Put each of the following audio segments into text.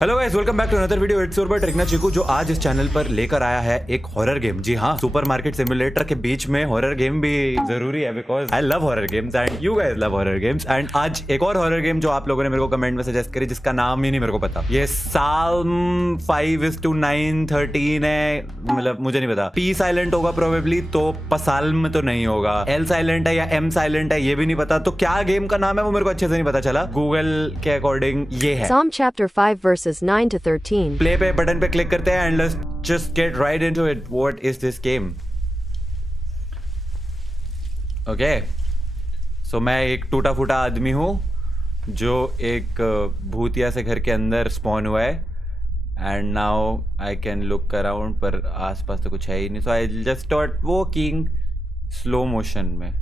Hello guys, welcome back to another video. It's your boy टेक्ना चिकू, जो आज इस चैनल पर लेकर आया है एक हॉरर गेम। जी हाँ, सुपरमार्केट सिमुलेटर के बीच में हॉरर गेम भी जरूरी है, because I love horror games and you guys love horror games. And आज एक और हॉरर गेम जो आप लोगों ने मेरे को कमेंट में सजेस्ट करी, जिसका नाम ही नहीं मेरे को पता। ये साल्म 5:9:13 है, मतलब मुझे नहीं पता। पी साइलेंट होगा प्रोबेबली, तो पसाल्म तो नहीं होगा। एल साइलेंट है या एम साइलेंट है, ये भी नहीं पता। तो क्या गेम का नाम है वो मेरे को अच्छे से नहीं पता चला। गूगल के अकॉर्डिंग ये है Psalm chapter 5 verses 9 to 13. Play पे बटन पे क्लिक करते हैं and let's just get right into it. What is this game? Okay, so मैं एक टूटा फूटा आदमी हूँ जो एक भूतिया से घर के अंदर स्पॉन हुआ है and now I can look around, पर आसपास तो कुछ है ही नहीं। So I just start walking slow motion में।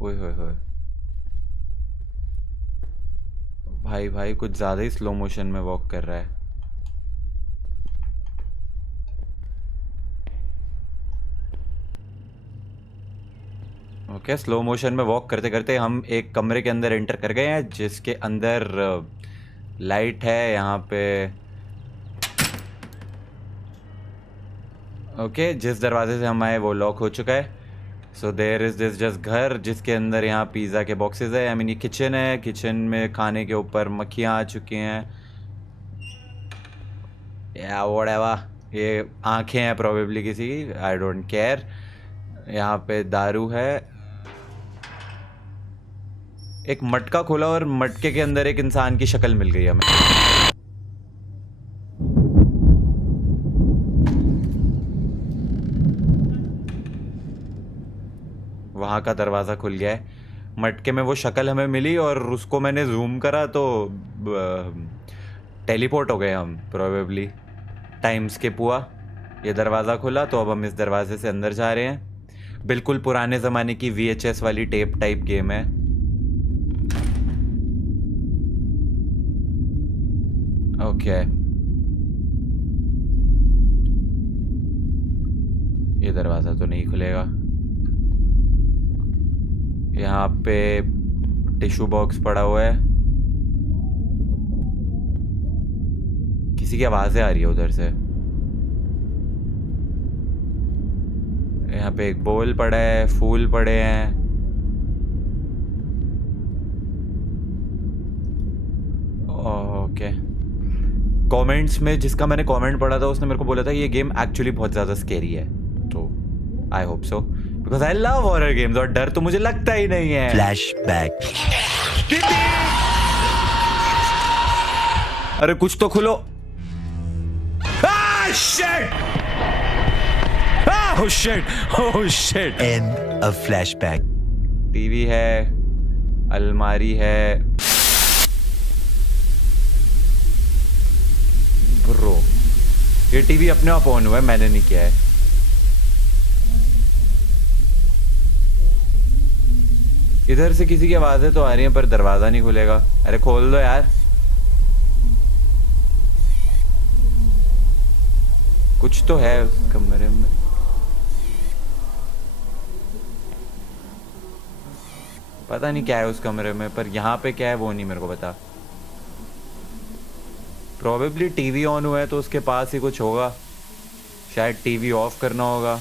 ओए होए होए भाई भाई, कुछ ज़्यादा ही स्लो मोशन में वॉक कर रहा है। ओके, स्लो मोशन में वॉक करते करते हम एक कमरे के अंदर एंटर कर गए हैं, जिसके अंदर लाइट है यहाँ पे। ओके, जिस दरवाजे से हम आए वो लॉक हो चुका है। So there is this just घर, जिसके अंदर यहाँ पिज़्ज़ा के बॉक्सेस है। आई मीन ये किचन है, किचन में खाने के ऊपर मक्खियाँ आ चुकी हैं या व्हाटएवर। ये आंखें हैं प्रोबेबली किसी की, आई डोंट केयर। यहाँ पे दारू है। एक मटका खोला और मटके के अंदर एक इंसान की शक्ल मिल गई हमें। वहाँ का दरवाज़ा खुल गया है। मटके में वो शक्ल हमें मिली और उसको मैंने जूम करा तो टेलीपोर्ट हो गए हम प्रोबेबली। टाइम स्किप हुआ, ये दरवाज़ा खुला, तो अब हम इस दरवाजे से अंदर जा रहे हैं। बिल्कुल पुराने ज़माने की VHS वाली टेप टाइप गेम है। ओके, ये दरवाज़ा तो नहीं खुलेगा। यहाँ पे टिश्यू बॉक्स पड़ा हुआ है। किसी की आवाज़ें आ रही है उधर से। यहाँ पे एक बोल पड़ा है, फूल पड़े हैं। ओके, कमेंट्स में जिसका मैंने कमेंट पढ़ा था उसने मेरे को बोला था ये गेम एक्चुअली बहुत ज़्यादा स्केरी है, तो I hope so, because I love horror games और डर तो मुझे लगता ही नहीं है। फ्लैशबैक। अरे कुछ तो खुलो। Shit! Oh shit! Oh shit! End of flashback. TV है, अलमारी है। ब्रो, ये टीवी अपने आप ऑन हुआ है, मैंने नहीं किया है। इधर से किसी की आवाजें तो आ रही हैं पर दरवाजा नहीं खुलेगा। अरे खोल दो यार। कुछ तो है उस कमरे में। पता नहीं क्या है उस कमरे में, पर यहाँ पे क्या है वो नहीं मेरे को पता। प्रोबेबली टीवी ऑन हुआ है तो उसके पास ही कुछ होगा, शायद टीवी ऑफ करना होगा।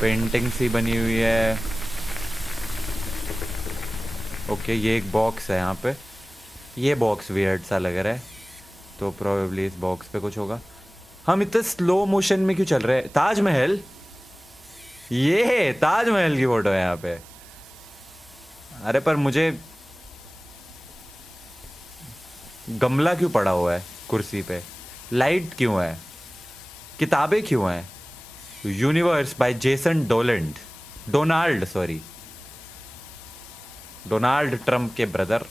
पेंटिंग सी बनी हुई है। ओके, ये एक बॉक्स है यहाँ पे। ये बॉक्स वियर्ड सा लग रहा है, तो प्रोबेबली इस बॉक्स पे कुछ होगा। हम इतने स्लो मोशन में क्यों चल रहे हैं? ताजमहल, ये ताजमहल की फोटो है यहाँ पे। अरे पर मुझे गमला क्यों पड़ा हुआ है कुर्सी पे? लाइट क्यों है? किताबें क्यों हैं? Universe by Jason Donald sorry, Donald Trump के brother.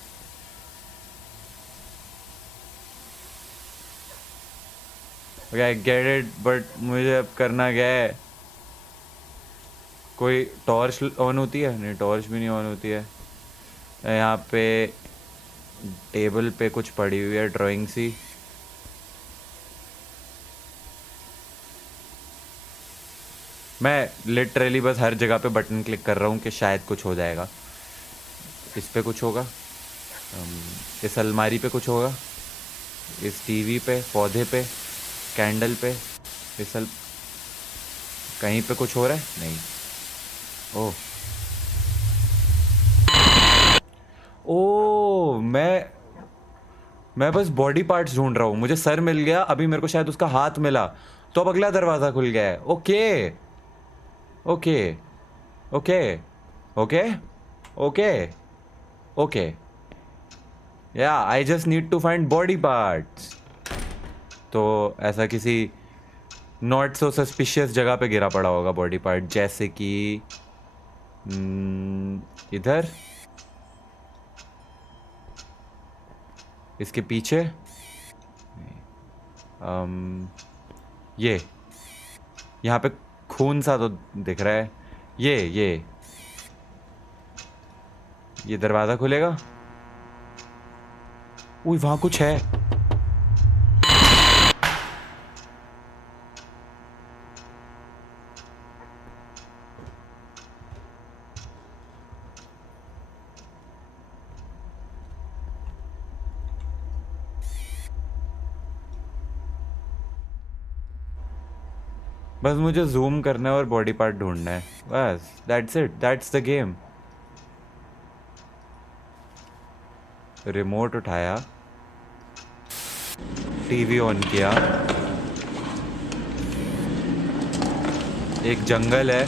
I get it, but मुझे अब करना क्या है? कोई टॉर्च ऑन होती है? नहीं, टॉर्च भी नहीं ऑन होती है। यहाँ पे टेबल पे कुछ पड़ी हुई है ड्राइंग सी। मैं लिटरली बस हर जगह पे बटन क्लिक कर रहा हूँ कि शायद कुछ हो जाएगा। इस पे कुछ होगा, इस अलमारी पे कुछ होगा, इस टीवी पे, पौधे पे, कैंडल पे, कहीं पे कुछ हो रहा है? नहीं। ओह ओ, मैं बस बॉडी पार्ट्स ढूंढ रहा हूँ। मुझे सर मिल गया, अभी मेरे को शायद उसका हाथ मिला, तो अब अगला दरवाजा खुल गया है। Okay okay okay okay okay okay, या I just need to find body parts. तो ऐसा किसी नॉट सो सस्पिशियस जगह पे गिरा पड़ा होगा बॉडी पार्ट, जैसे कि इधर, इसके पीछे, ये यहाँ पे खून सा तो दिख रहा है। ये दरवाजा खुलेगा। उई, वहां कुछ है। बस मुझे जूम करना है और बॉडी पार्ट ढूंढना है, बस that's it, that's the game. Remote उठाया, टीवी ऑन किया, एक जंगल है,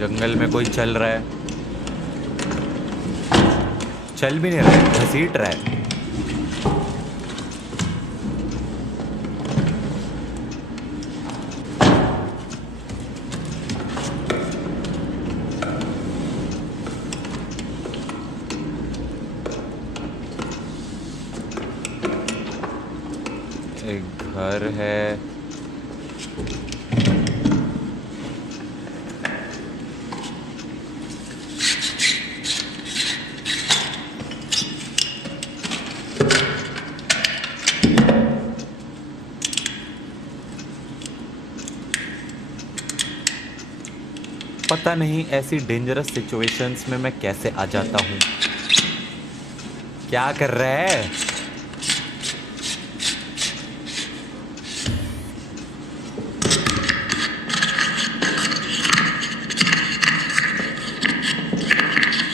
जंगल में कोई चल रहा है, चल भी नहीं रहा है, घसीट रहा है। एक घर है, पता नहीं ऐसी डेंजरस सिचुएशंस में मैं कैसे आ जाता हूँ। क्या कर रहा है?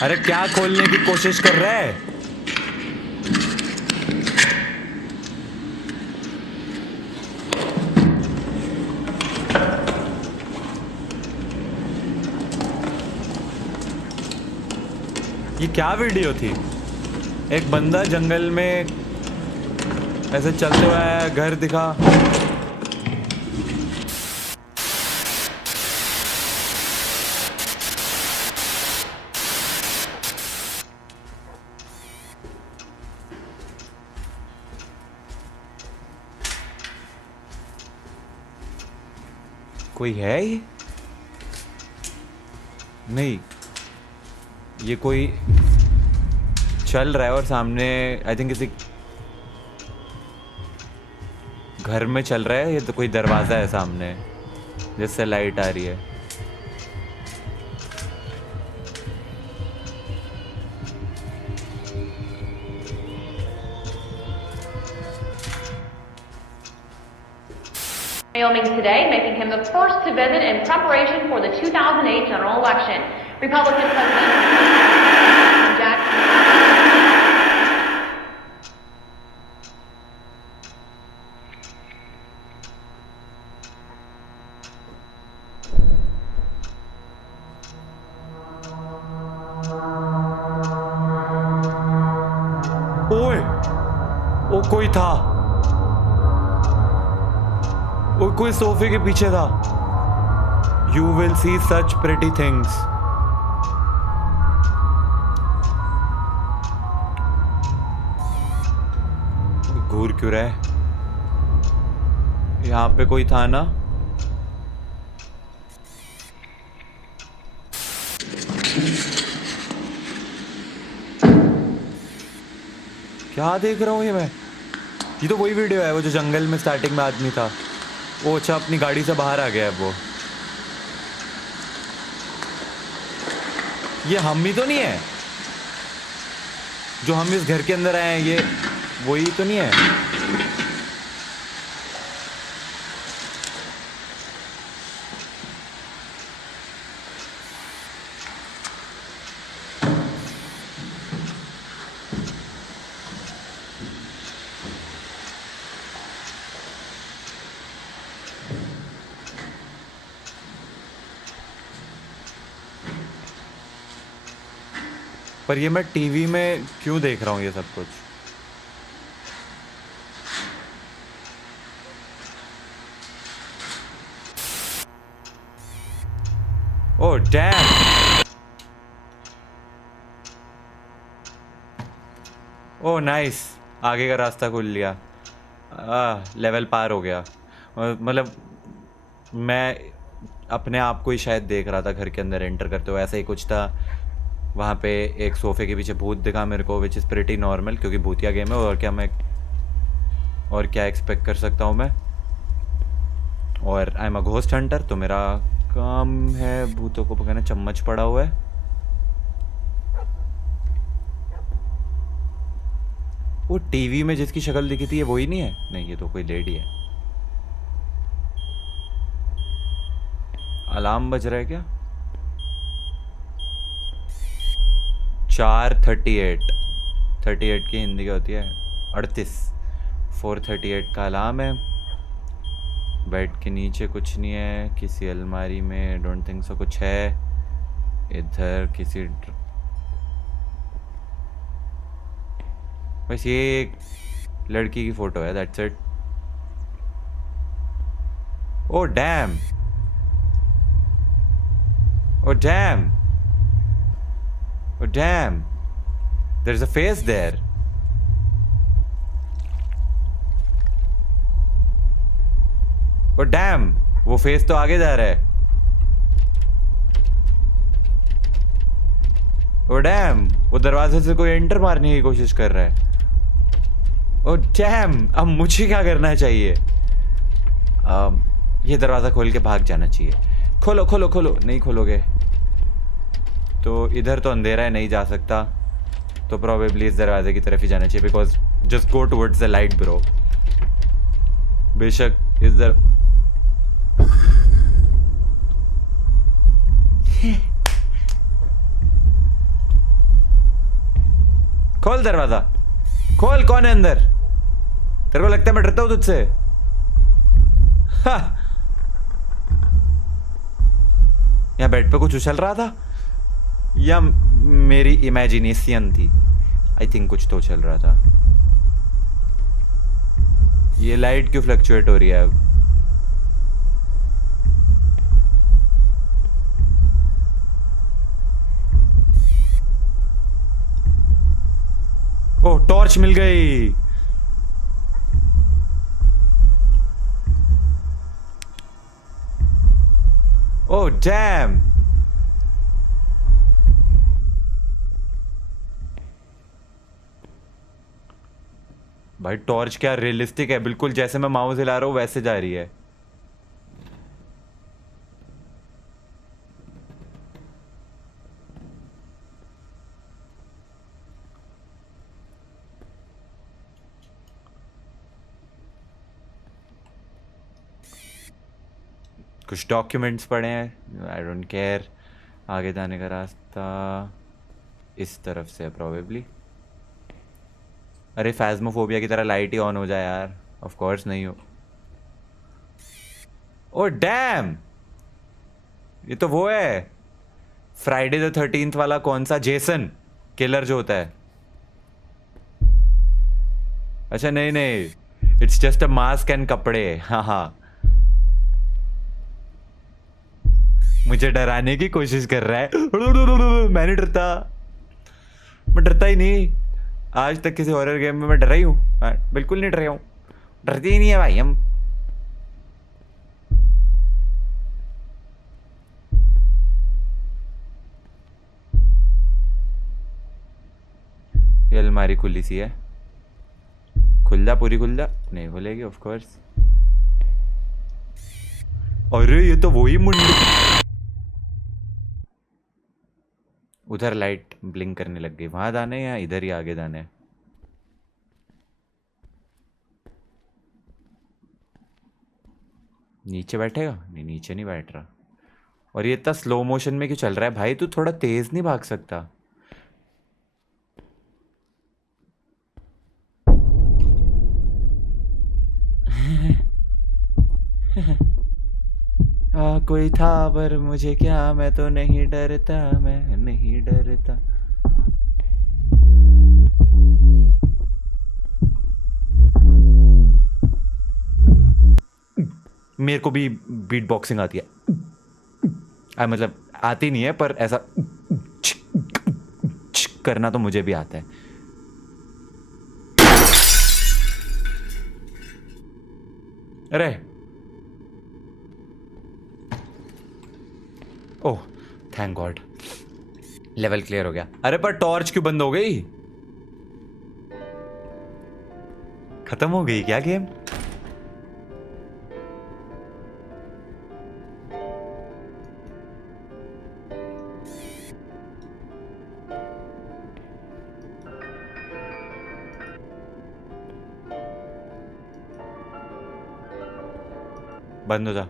अरे क्या खोलने की कोशिश कर रहा है? ये क्या वीडियो थी? एक बंदा जंगल में ऐसे चलते हुए आया, घर दिखा, कोई है ये? नहीं, ये कोई चल रहा है और सामने आई थिंक किसी घर में चल रहा है। ये तो कोई दरवाजा है सामने जिससे लाइट आ रही है। Wyoming today, making him the first to visit in preparation for the 2008 general election. Republican President Jackson. ओए, ओ कोई था, वो कोई सोफे के पीछे था। You will see such pretty things. घूर क्यों रहा है? यहाँ पे कोई था ना? क्या देख रहा हूँ ये मैं? ये तो वही वीडियो है वो जो जंगल में स्टार्टिंग में आदमी था। वो अच्छा अपनी गाड़ी से बाहर आ गया है वो। ये हम ही तो नहीं है जो हम इस घर के अंदर आए हैं, ये वही तो नहीं है। पर ये मैं टीवी में क्यों देख रहा हूँ ये सब कुछ? ओह डैम, ओह नाइस, आगे का रास्ता खुल लिया। लेवल पार हो गया। मतलब मैं अपने आप को ही शायद देख रहा था घर के अंदर एंटर करते हुए, ऐसा ही कुछ था। वहाँ पे एक सोफे के पीछे भूत दिखा मेरे को, विच इज़ प्रिटी नॉर्मल क्योंकि भूतिया गेम है। और क्या एक्सपेक्ट कर सकता हूँ मैं। और I am a ghost Hunter, तो मेरा काम है भूतों को पकड़ना। चम्मच पड़ा हुआ है। वो टीवी में जिसकी शक्ल दिखी थी ये वही नहीं है? नहीं, ये तो कोई लेडी है। अलार्म बज रहा है क्या? 4:38 की हिंदी क्या होती है? 38। 4:38 का अलार्म है। बेड के नीचे कुछ नहीं है, किसी अलमारी में डोंट थिंक सो कुछ है। इधर किसी बस ये एक लड़की की फोटो है, that's it. Oh damn, oh damn, oh damn, there is a face there. Oh damn, वो फेस तो आगे जा रहा है। ओह डैम, वो दरवाजे से कोई एंटर मारने की कोशिश कर रहा है। ओह डैम, अब मुझे क्या करना चाहिए? ये दरवाज़ा खोल के भाग जाना चाहिए। खोलो खोलो खोलो। नहीं खोलोगे तो इधर तो अंधेरा है, नहीं जा सकता। तो प्रोबेबली इस दरवाजे की तरफ ही जाना चाहिए, because just go towards the light bro. बेशक इस खोल दरवाजा, खोल। कौन है अंदर? तेरे को लगता है मैं डरता हूं तुझसे? यहाँ बेड पे कुछ उछल रहा था या मेरी इमेजिनेशन थी? आई थिंक कुछ तो उछल रहा था। ये लाइट क्यों फ्लक्चुएट हो रही है अब? ओह टॉर्च मिल गई। ओह डैम, भाई टॉर्च क्या रियलिस्टिक है, बिल्कुल जैसे मैं माउस हिला रहा हूं वैसे जा रही है। कुछ डॉक्यूमेंट्स पड़े हैं, आई डोंट केयर। आगे जाने का रास्ता इस तरफ से है प्रोबेबली। अरे फैज़मोफोबिया की तरह लाइट ही ऑन हो जाए यार। ऑफ कोर्स नहीं हो। ओ डैम, ये तो वो है फ्राइडे द 13th वाला। कौन सा? जेसन किलर जो होता है। अच्छा नहीं नहीं, it's just a mask and कपड़े। हाँ हाँ, मुझे डराने की कोशिश कर रहा है। मैं नहीं डरता, मैं डरता ही नहीं। आज तक किसी हॉरर गेम में मैं डरा ही हूँ? बिल्कुल नहीं डरा हूँ, डरते ही नहीं है भाई हम। ये अलमारी खुली सी है, खुल जा, पूरी खुल जा। नहीं खुलेगी ऑफ कोर्स। अरे ये तो वही मुंडी। उधर लाइट ब्लिंक करने लग गई, वहां जाने या इधर ही आगे जाने? नीचे बैठेगा? नहीं, नीचे नहीं बैठ रहा। और ये इतना स्लो मोशन में क्यों चल रहा है भाई? तू थोड़ा तेज नहीं भाग सकता? कोई था पर मुझे क्या, मैं तो नहीं डरता, मैं नहीं डरता। मेरे को भी बीट बॉक्सिंग आती है। मतलब आती नहीं है, पर ऐसा करना तो मुझे भी आता है। अरे oh thank God, level clear हो गया। अरे पर टॉर्च क्यों बंद हो गई? खत्म हो गई क्या गेम? बंद हो जा,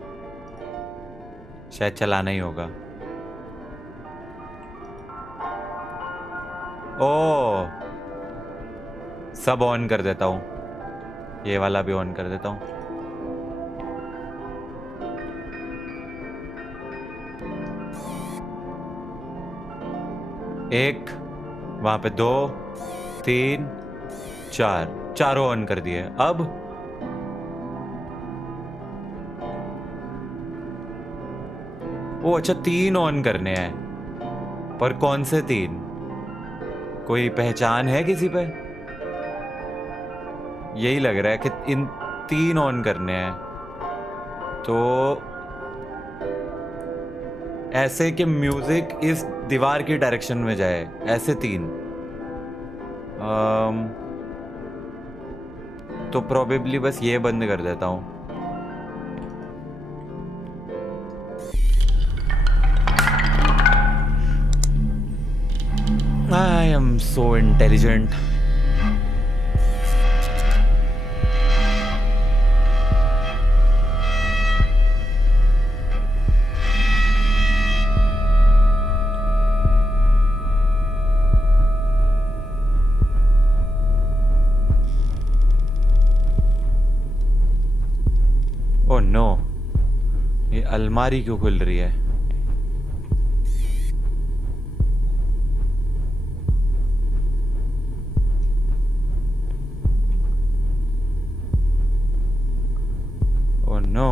शायद चलाना ही होगा। ओ सब ऑन कर देता हूँ, ये वाला भी ऑन कर देता हूँ। एक, वहां पे 2 3 4, चारों ऑन कर दिए। अब ओ अच्छा 3 ऑन करने हैं, पर कौन से 3? कोई पहचान है किसी पे? यही लग रहा है कि इन 3 ऑन करने हैं। तो ऐसे कि म्यूजिक इस दीवार की डायरेक्शन में जाए, ऐसे 3। तो प्रोबेबली बस ये बंद कर देता हूँ। I am so intelligent. Oh no, ये अलमारी क्यों खुल रही है? Oh no.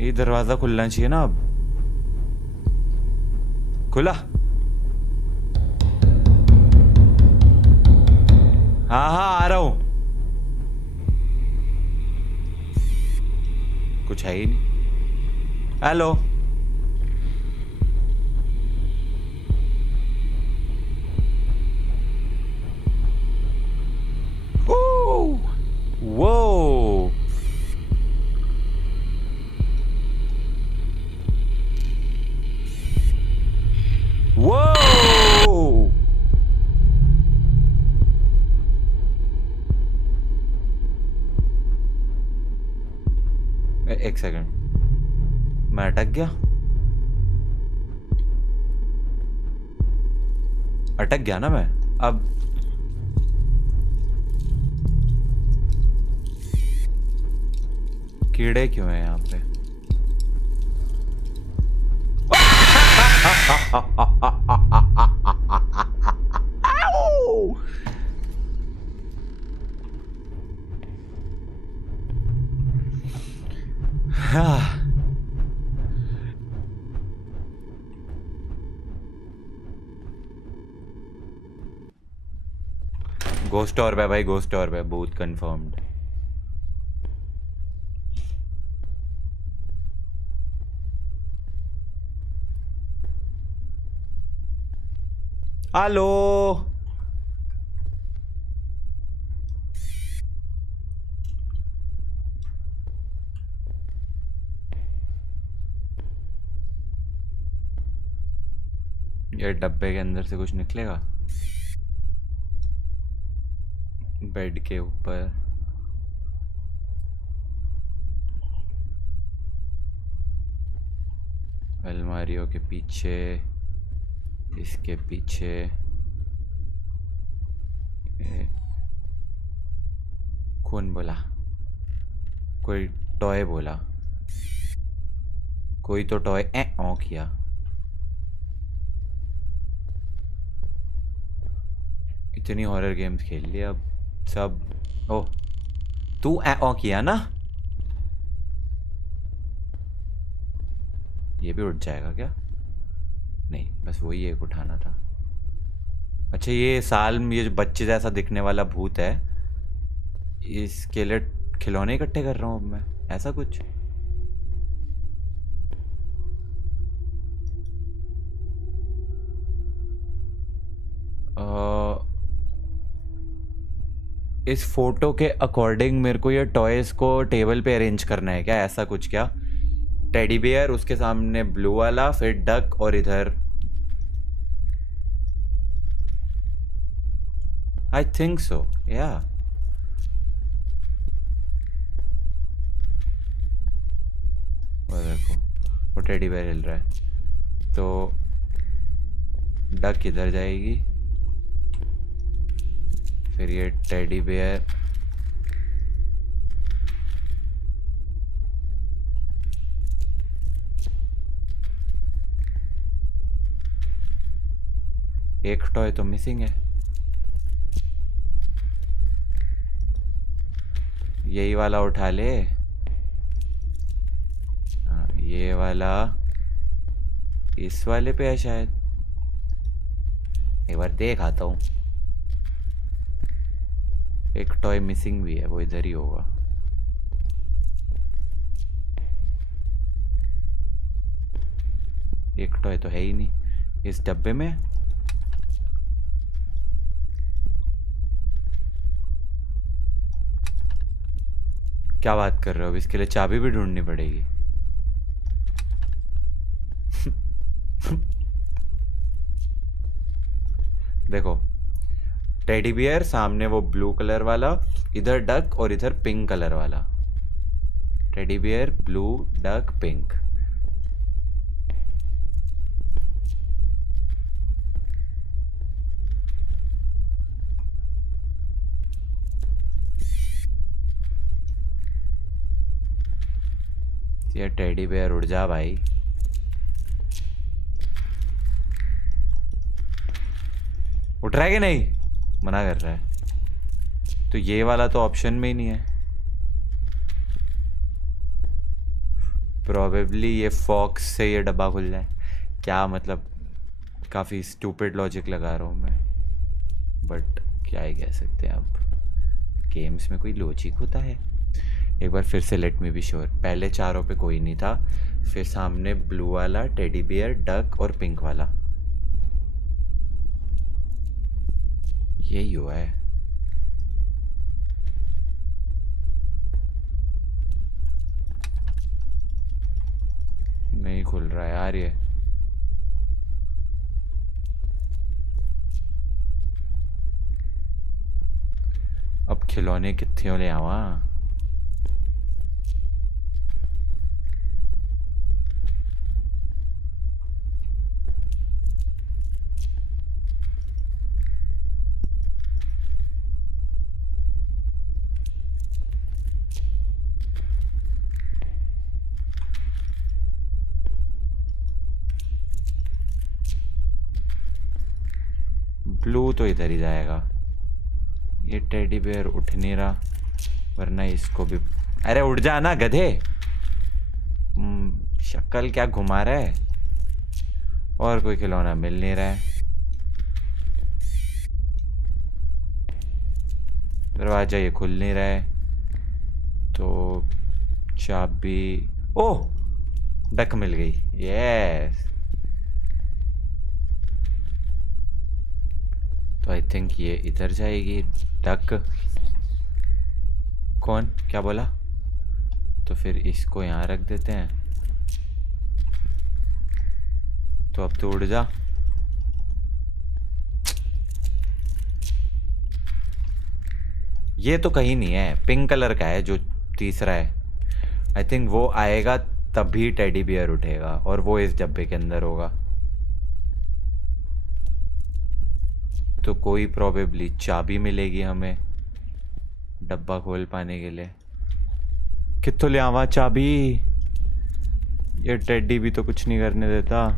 ये दरवाजा खुलना चाहिए ना अब। खुला? हाँ हाँ आ रहा हूं। कुछ है ही नहीं। हेलो। वो वो एक सेकंड, मैं अटक गया। अटक गया ना मैं अब। कीड़े क्यों हैं यहाँ पे? गोस्ट ऑर्ब है भाई, गोस्ट ऑर्ब है, बहुत कंफर्म्ड। हेलो। ये डब्बे के अंदर से कुछ निकलेगा? बेड के ऊपर अलमारियों के पीछे, इसके पीछे कौन बोला? कोई टॉय बोला, कोई तो टॉय ओ किया। इतनी हॉरर गेम्स खेल ली अब सब। ओह, तू ओ किया ना? ये भी उठ जाएगा क्या? नहीं, बस वही एक उठाना था। अच्छा, ये साल में ये जो बच्चे जैसा दिखने वाला भूत है, इसके लिए खिलौने इकट्ठे कर रहा हूँ अब मैं, ऐसा कुछ? इस फोटो के अकॉर्डिंग मेरे को ये टॉयज को टेबल पे अरेंज करना है क्या, ऐसा कुछ? क्या टेडी बियर, उसके सामने ब्लू वाला, फिर डक, और इधर आई थिंक सो या। वो देखो, वो टेडी बियर हिल रहा है, तो डक इधर जाएगी, फिर ये टेडी बियर एक टॉय तो मिसिंग है। यही वाला उठा ले। हाँ, ये वाला इस वाले पे है शायद, एक बार देख आता हूँ। एक टॉय मिसिंग भी है, वो इधर ही होगा। एक टॉय तो है ही नहीं इस डब्बे में। क्या बात कर रहे हो? इसके लिए चाबी भी ढूंढनी पड़ेगी। देखो, टेडी बियर सामने वो ब्लू कलर वाला, इधर डक और इधर पिंक कलर वाला। Teddy bear, blue, duck, pink. ये टेडी बियर उड़ जा भाई। उठ रहा है कि नहीं? मना कर रहा है। तो ये वाला तो ऑप्शन में ही नहीं है। प्रोबेबली ये फॉक्स से ये डब्बा खुल जाए क्या? मतलब काफ़ी स्टूपिड लॉजिक लगा रहा हूँ मैं, बट क्या ही कह सकते हैं अब। गेम्स में कोई लॉजिक होता है? एक बार फिर से लेट मी बी श्योर। पहले चारों पे कोई नहीं था, फिर सामने ब्लू वाला, टेडी बियर, डक और पिंक वाला। यही हुआ है। नहीं खुल रहा है यार ये। अब खिलौने कितने ले आवा? ब्लू तो इधर ही जाएगा। ये टेडी बेयर उठ नहीं रहा, वरना इसको भी। अरे उठ जा ना गधे। शक्ल क्या घुमा रहा है? और कोई खिलौना मिल नहीं रहा है। दरवाजा ये खुल नहीं रहा है, तो चाबी। ओह, डक मिल गई। यस, तो आई थिंक ये इधर जाएगी। डक कौन क्या बोला? तो फिर इसको यहाँ रख देते हैं। तो अब तो उड़ जा। ये तो कहीं नहीं है, पिंक कलर का है जो तीसरा है। आई थिंक वो आएगा तभी टेडी बियर उठेगा और वो इस डब्बे के अंदर होगा। तो कोई प्रोबेबली चाबी मिलेगी हमें डब्बा खोल पाने के लिए। कित्थों ले आवा चाबी? ये टेडी भी तो कुछ नहीं करने देता।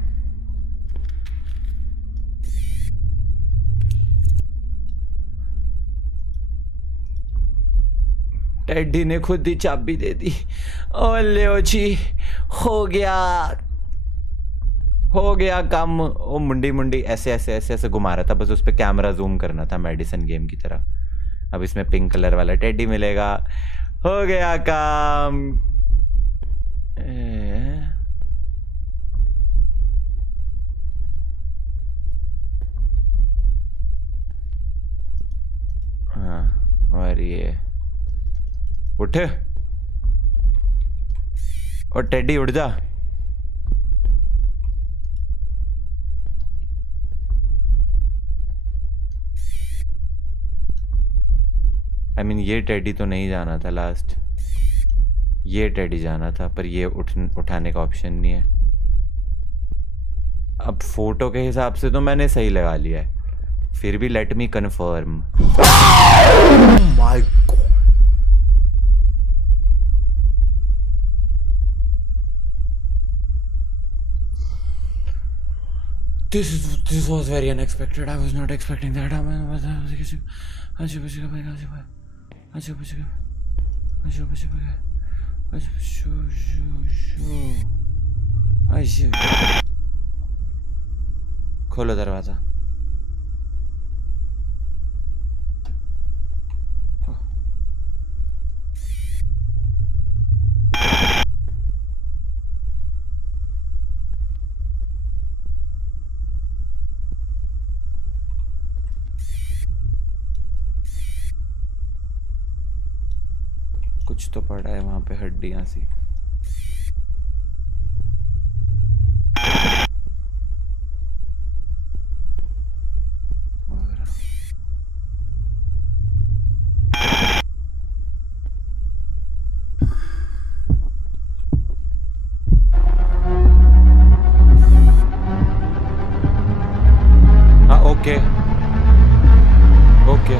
टेडी ने खुद ही चाबी दे दी। ओले जी, हो गया काम। वो मुंडी ऐसे ऐसे ऐसे ऐसे घुमा रहा था, बस उस पर कैमरा जूम करना था मेडिसिन गेम की तरह। अब इसमें पिंक कलर वाला टेडी मिलेगा। हो गया काम। हाँ, और ये उठ और टेडी उड़ जा। आई मीन ये टेडी तो नहीं जाना था लास्ट, ये टेडी जाना था, पर ये उठाने का ऑप्शन नहीं है। अब फोटो के हिसाब से तो मैंने सही लगा लिया है, फिर भी let me confirm. My God, this was very unexpected. I was not expecting that. खोलो दरवाजा। कुछ तो पड़ा है वहां पे, हड्डियां सी। हाँ, ओके ओके।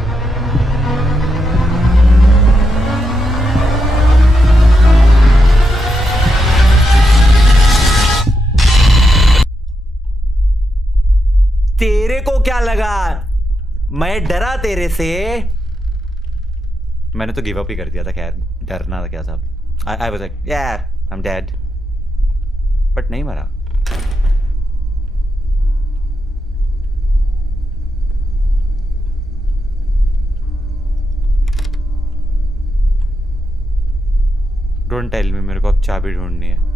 तेरे को क्या लगा मैं डरा तेरे से? मैंने तो गिव अप ही कर दिया था। खैर, डरना था क्या था? आई वाज लाइक या आई एम डेड, बट नहीं मरा। डोंट टेल मी मेरे को अब चाबी ढूंढनी है।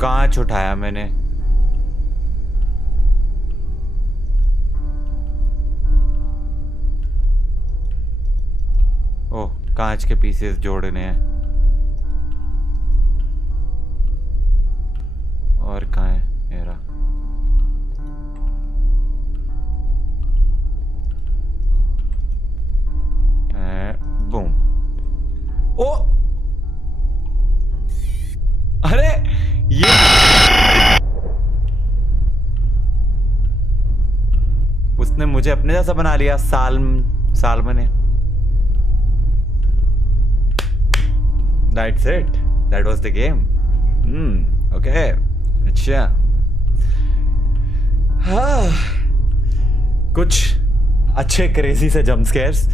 कांच उठाया मैंने। ओह, कांच के पीसेस जोड़ने हैं। और कहाँ है मेरा? बूम। ओ, अरे ये उसने मुझे अपने जैसा बना लिया। साल्म ने। That's it. That was the game. Okay. अच्छा। हाँ, कुछ अच्छे क्रेजी से जंप स्केयर्स,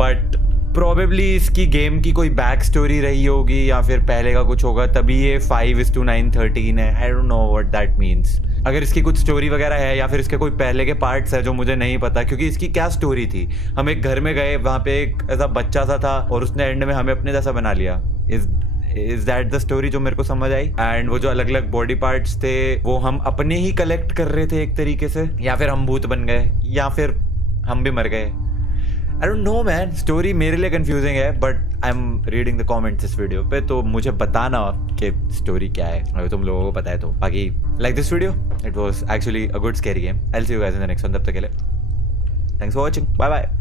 बट प्रोबेबली इसकी गेम की कोई बैक स्टोरी रही होगी या फिर पहले का कुछ होगा, तभी ये 5:9 13 है। I don't know what that means. अगर इसकी कुछ स्टोरी वगैरह है या फिर इसके कोई पहले के पार्ट्स है जो मुझे नहीं पता, क्योंकि इसकी क्या स्टोरी थी। हम एक घर में गए, वहां पे एक ऐसा बच्चा सा था और उसने एंड में हमें अपने जैसा बना लिया। इज दैट द स्टोरी जो मेरे को समझ आई? एंड वो जो अलग अलग बॉडी पार्ट्स थे वो हम अपने ही कलेक्ट कर रहे थे एक तरीके से, या फिर हम भूत बन गए, या फिर हम भी मर गए। I don't know man, story मेरे लिए कंफ्यूजिंग है, but I am reading the comments इस वीडियो पे, तो मुझे बताना कि स्टोरी क्या है अगर तुम लोगों को पता है तो। बाकी like this video, it was actually a good scary game. I will see you guys in the next one. तब तक के लिए thanks for watching, bye bye.